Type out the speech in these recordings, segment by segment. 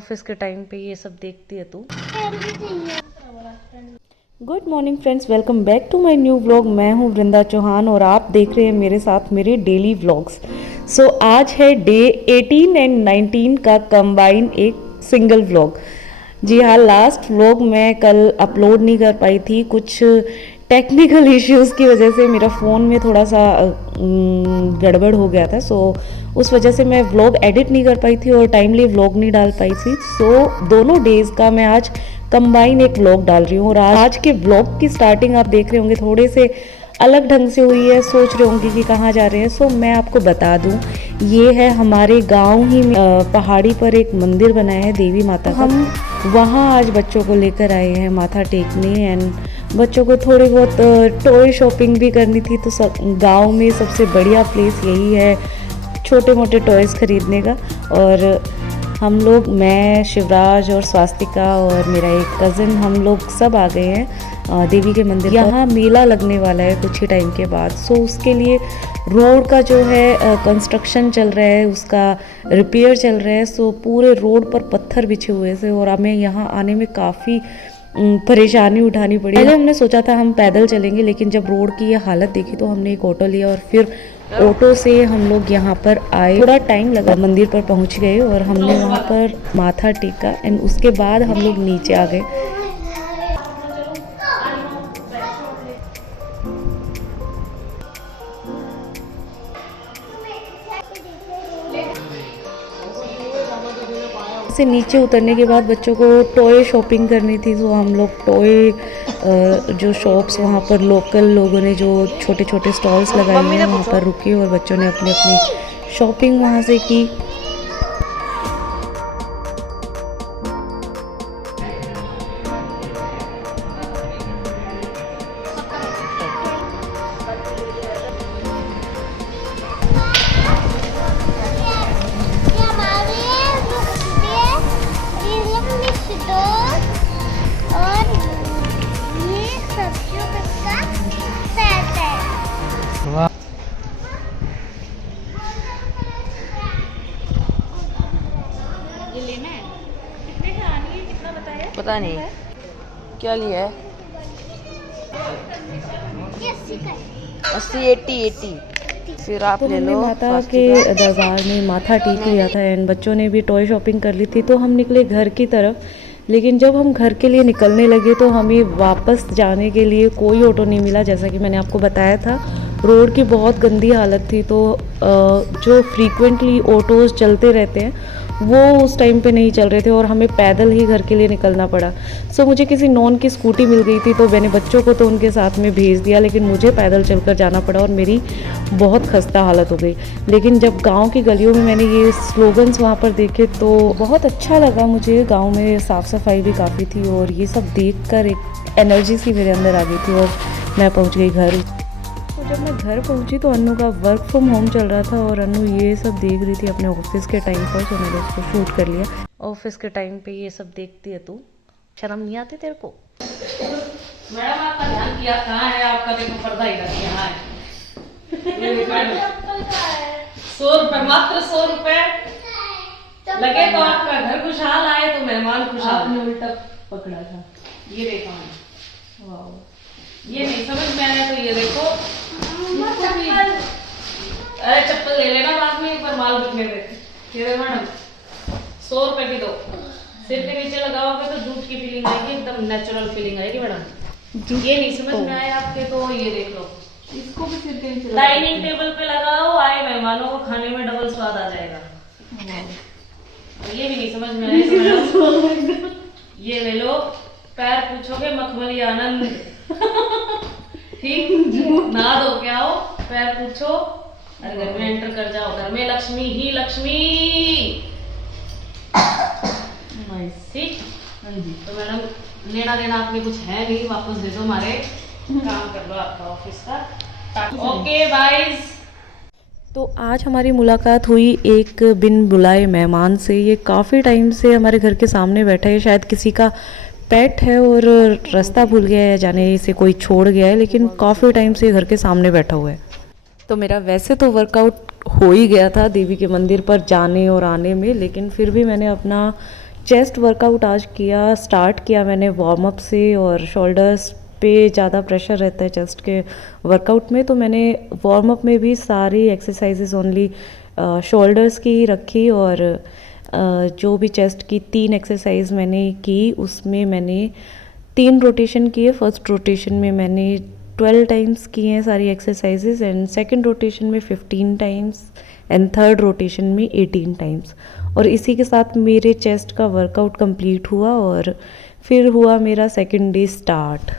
Office के time पे ये सब देखती है तू। Good morning friends, welcome back to my new vlog. मैं हूँ वृंदा चौहान और आप देख रहे हैं मेरे साथ मेरे डेली व्लॉग्स। सो आज है डे 18 एंड 19 का कंबाइन एक सिंगल व्लॉग। जी हाँ, लास्ट व्लॉग मैं कल अपलोड नहीं कर पाई थी, कुछ टेक्निकल इश्यूज़ की वजह से मेरा फ़ोन में थोड़ा सा गड़बड़ हो गया था। सो उस वजह से मैं व्लॉग एडिट नहीं कर पाई थी और टाइमली व्लॉग नहीं डाल पाई थी। सो दोनों डेज़ का मैं आज कंबाइन एक व्लॉग डाल रही हूँ और आज के व्लॉग की स्टार्टिंग आप देख रहे होंगे थोड़े से अलग ढंग से हुई है। सोच रहे होंगे कि कहाँ जा रहे हैं। सो मैं आपको बता दूँ, ये है हमारे गांव ही में पहाड़ी पर एक मंदिर बनाया है देवी माता का। हम वहाँ आज बच्चों को लेकर आए हैं माथा टेकने एंड बच्चों को थोड़ी बहुत टॉय शॉपिंग भी करनी थी। तो गांव में सबसे बढ़िया प्लेस यही है छोटे मोटे टॉयज़ खरीदने का। और हम लोग, मैं, शिवराज और स्वास्तिका और मेरा एक कज़न, हम लोग सब आ गए हैं देवी के मंदिर। यहाँ मेला लगने वाला है कुछ ही टाइम के बाद। सो उसके लिए रोड का जो है कंस्ट्रक्शन चल रहा है, उसका रिपेयर चल रहा है। सो पूरे रोड पर पत्थर बिछे हुए थे और हमें यहाँ आने में काफ़ी परेशानी उठानी पड़ी। पहले हमने सोचा था हम पैदल चलेंगे, लेकिन जब रोड की ये हालत देखी तो हमने एक ऑटो लिया और फिर ऑटो से हम लोग यहाँ पर आए। थोड़ा टाइम लगा, मंदिर पर पहुँच गए और हमने वहाँ पर माथा टेका एंड उसके बाद हम लोग नीचे आ गए। से नीचे उतरने के बाद बच्चों को टॉय शॉपिंग करनी थी। तो हम लोग टॉय जो शॉप्स वहाँ पर लोकल लोगों ने जो छोटे छोटे स्टॉल्स लगाए हैं वहाँ पर रुके और बच्चों ने अपनी अपनी शॉपिंग वहाँ से की। पता नहीं क्या लिया है। 80 फिर आप ले लो। माता के दरबार में माथा टेक लिया था एंड बच्चों ने भी टॉय शॉपिंग कर ली थी। तो हम निकले घर की तरफ, लेकिन जब हम घर के लिए निकलने लगे तो हमें वापस जाने के लिए कोई ऑटो नहीं मिला। जैसा कि मैंने आपको बताया था, रोड की बहुत गंदी हालत थी। तो जो फ्रीक्वेंटली ऑटोज़ चलते रहते हैं वो उस टाइम पे नहीं चल रहे थे और हमें पैदल ही घर के लिए निकलना पड़ा। सो मुझे किसी नॉन की स्कूटी मिल गई थी तो मैंने बच्चों को तो उनके साथ में भेज दिया, लेकिन मुझे पैदल चलकर जाना पड़ा और मेरी बहुत खस्ता हालत हो गई। लेकिन जब गांव की गलियों में मैंने ये स्लोगन्स वहाँ पर देखे तो बहुत अच्छा लगा मुझे। गांव में साफ़ सफाई भी काफ़ी थी और ये सब देखकर एक एनर्जी सी मेरे अंदर आ गई थी और मैं पहुँच गई घर। जब मैं घर पहुंची तो अन्नू का वर्क फ्रॉम होम चल रहा था और अन्नू ये सब देख रही थी अपने ऑफिस के टाइम पर। तो मैंने उसको शूट कर लिया। ऑफिस के टाइम पे ये सब देखती है तू, शर्म नहीं आती तेरे को? मैडम आपका ध्यान किया कहाँ है? आपका देखो पर्दा इधर यहाँ है। 100 रुपए, मात्र 100 रुपए लगे तो आपका घर खुशहाल आए तो मेहमान खुशहाल। आपने उल्टा पकड़ा था, ये देखा मैंने। वाह, ये नहीं समझ में आया तो ये देखो। अरे चप्पल ले लेना बाद में, एक बार माल बिकने देते। ये मैडम 100 रुपए की दो, सिर के नीचे लगाओगे तो जूट की फीलिंग आएगी, एकदम नेचुरल फीलिंग आएगी मैडम। ये नहीं समझ में आया आपके तो ये देख लो, इसको भी सिर के नीचे डाइनिंग टेबल पे लगाओ, आए मेहमानों को खाने में डबल स्वाद आ जाएगा। ये भी नहीं समझ में आया तो ये ले लो, पैर पूछोगे मखमली आनंद। ठीक, नहा धो के आओ, पैर पूछो और घर में एंटर कर जाओ। घर में लक्ष्मी ही लक्ष्मी। ठीक, तो मैडम लेना देना आपने कुछ है नहीं, वापस दे दो, हमारे काम कर लो आपका ऑफिस का। Okay bye. तो आज हमारी मुलाकात हुई एक बिन बुलाए मेहमान से। ये काफ़ी टाइम से हमारे घर के सामने बैठा है, शायद किसी का पेट है और रास्ता भूल गया है, जाने से कोई छोड़ गया है, लेकिन काफ़ी टाइम से घर के सामने बैठा हुआ है। तो मेरा वैसे तो वर्कआउट हो ही गया था देवी के मंदिर पर जाने और आने में, लेकिन फिर भी मैंने अपना चेस्ट वर्कआउट आज स्टार्ट किया मैंने वार्म अप से, और शोल्डर्स पे ज़्यादा प्रेशर रहता है चेस्ट के वर्कआउट में, तो मैंने वार्म अप में भी सारी एक्सरसाइजेज ओनली शोल्डर्स की ही रखी, और जो भी चेस्ट की 3 एक्सरसाइज मैंने की उसमें मैंने 3 रोटेशन किए। फर्स्ट रोटेशन में मैंने 12 टाइम्स किए हैं सारी एक्सरसाइजेज, एंड सेकंड रोटेशन में 15 टाइम्स, एंड थर्ड रोटेशन में 18 टाइम्स। और इसी के साथ मेरे चेस्ट का वर्कआउट कंप्लीट हुआ, और फिर हुआ मेरा सेकंड डे स्टार्ट।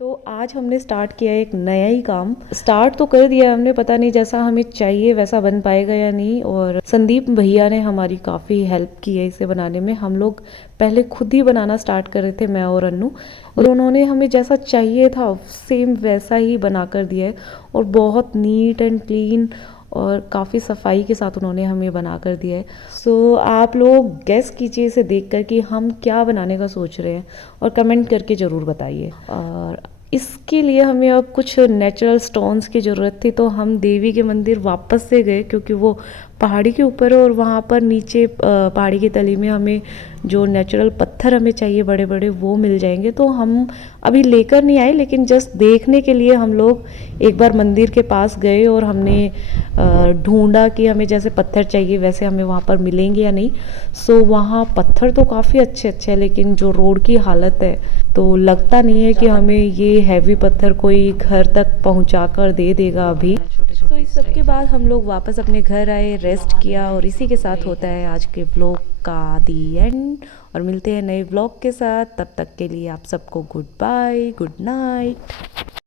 तो आज हमने स्टार्ट किया एक नया ही काम। स्टार्ट तो कर दिया हमने, पता नहीं जैसा हमें चाहिए वैसा बन पाएगा या नहीं, और संदीप भैया ने हमारी काफ़ी हेल्प की है इसे बनाने में। हम लोग पहले खुद ही बनाना स्टार्ट कर रहे थे, मैं और अन्नू, और उन्होंने हमें जैसा चाहिए था सेम वैसा ही बना कर दिया है, और बहुत नीट एंड क्लीन और काफ़ी सफाई के साथ उन्होंने हमें बना कर दिया है। सो आप लोग गेस कीजिए इसे देखकर कि हम क्या बनाने का सोच रहे हैं, और कमेंट करके ज़रूर बताइए। और इसके लिए हमें अब कुछ नेचुरल स्टोन्स की ज़रूरत थी, तो हम देवी के मंदिर वापस से गए, क्योंकि वो पहाड़ी के ऊपर है, और वहाँ पर नीचे पहाड़ी की तली में हमें जो नेचुरल पत्थर हमें चाहिए बड़े बड़े वो मिल जाएंगे। तो हम अभी लेकर नहीं आए, लेकिन जस्ट देखने के लिए हम लोग एक बार मंदिर के पास गए, और हमने ढूंढा कि हमें जैसे पत्थर चाहिए वैसे हमें वहाँ पर मिलेंगे या नहीं। सो वहाँ पत्थर तो काफ़ी अच्छे अच्छे हैं, लेकिन जो रोड की हालत है तो लगता नहीं है कि हमें ये हैवी पत्थर कोई घर तक पहुँचा कर दे देगा अभी। तो इस सब के बाद हम लोग वापस अपने घर आए, रेस्ट किया, और इसी के साथ होता है आज के व्लॉग का दी एंड। और मिलते हैं नए व्लॉग के साथ, तब तक के लिए आप सबको गुड बाय, गुड नाइट।